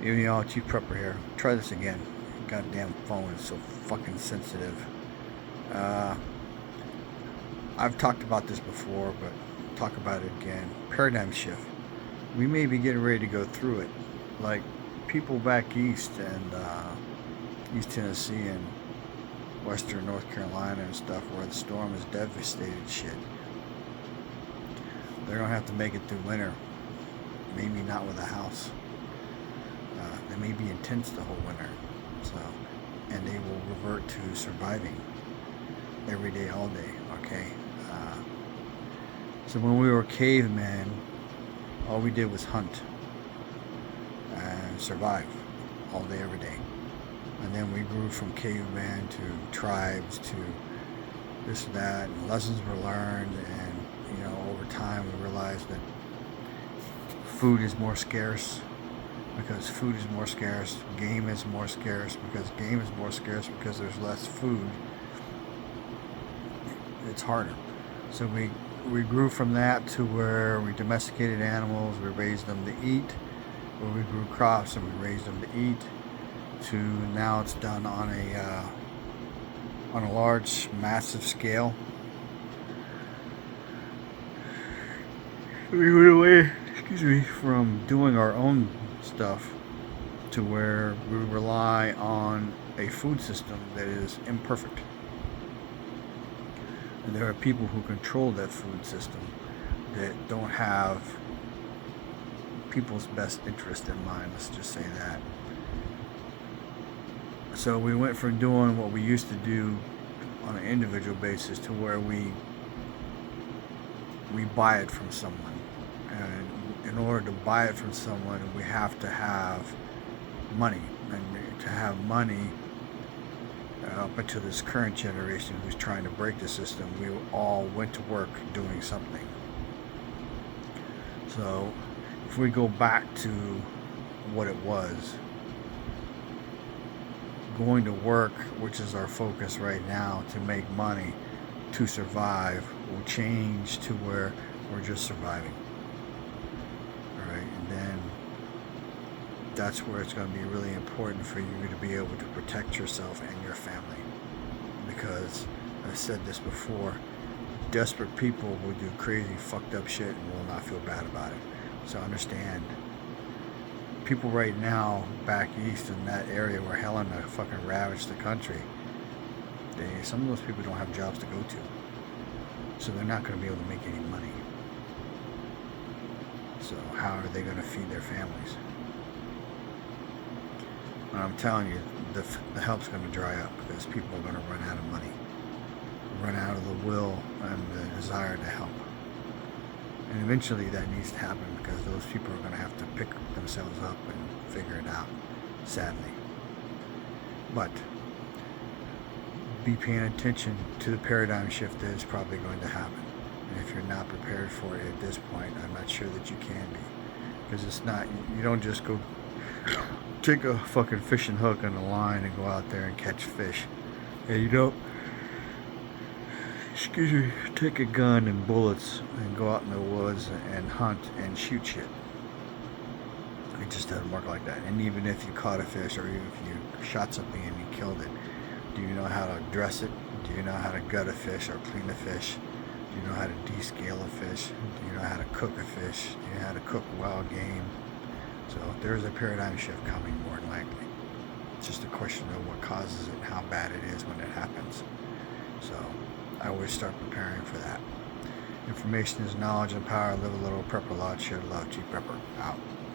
Even y'all, Chief Prepper here. Try this again. Goddamn phone is so fucking sensitive. Uh, I've talked about this before, but talk about it again. Paradigm shift. We may be getting ready to go through it. Like people back east and East Tennessee and Western North Carolina and stuff, where the storm has devastated shit. They're gonna have to make it through winter. Maybe not with a house. They may be intense the whole winter. So, and they will revert to surviving every day, all day. Okay. Uh, so when we were cavemen, all we did was hunt and survive all day, every day. And then we grew from caveman to tribes to this and that, and lessons were learned. And over time, we realized that food is more scarce because food is more scarce. Game is more scarce because game is more scarce because there's less food. It's harder. So we grew from that to where we domesticated animals, we raised them to eat, where we grew crops and we raised them to eat, to now it's done on a large, massive scale. We went away, from doing our own stuff to where we rely on a food system that is imperfect. And there are people who control that food system that don't have people's best interest in mind. Let's just say that. So we went from doing what we used to do on an individual basis to where we buy it from someone. And in order to buy it from someone, we have to have money. And to have money, up until this current generation who's trying to break the system, we all went to work doing something. So if we go back to what it was, going to work, which is our focus right now, to make money, to survive, will change to where we're just surviving. All right, and then that's where it's going to be really important for you to be able to protect yourself and your family. Because I've said this before, desperate people will do crazy, fucked up shit and will not feel bad about it. So understand, people right now back east in that area where Helena fucking ravaged the country, some of those people don't have jobs to go to. So they're not going to be able to make any money. So how are they going to feed their families? And I'm telling you, the help's going to dry up because people are going to run out of money, run out of the will and the desire to help. And eventually that needs to happen because those people are going to have to pick themselves up and figure it out, sadly. But be paying attention to the paradigm shift that is probably going to happen. And if you're not prepared for it at this point, I'm not sure that you can be. Because it's not, you don't just go take a fucking fishing hook and a line and go out there and catch fish. And you don't, take a gun and bullets and go out in the woods and hunt and shoot shit. It just doesn't work like that. And even if you caught a fish or even if you shot something and you killed it, do you know how to dress it? Do you know how to gut a fish or clean a fish? Do you know how to descale a fish? Do you know how to cook a fish? Do you know how to cook wild game? So there's a paradigm shift coming more than likely. It's just a question of what causes it and how bad it is when it happens. So I always start preparing for that. Information is knowledge and power. Live a little, prepper a lot, share love. Chief Prepper out.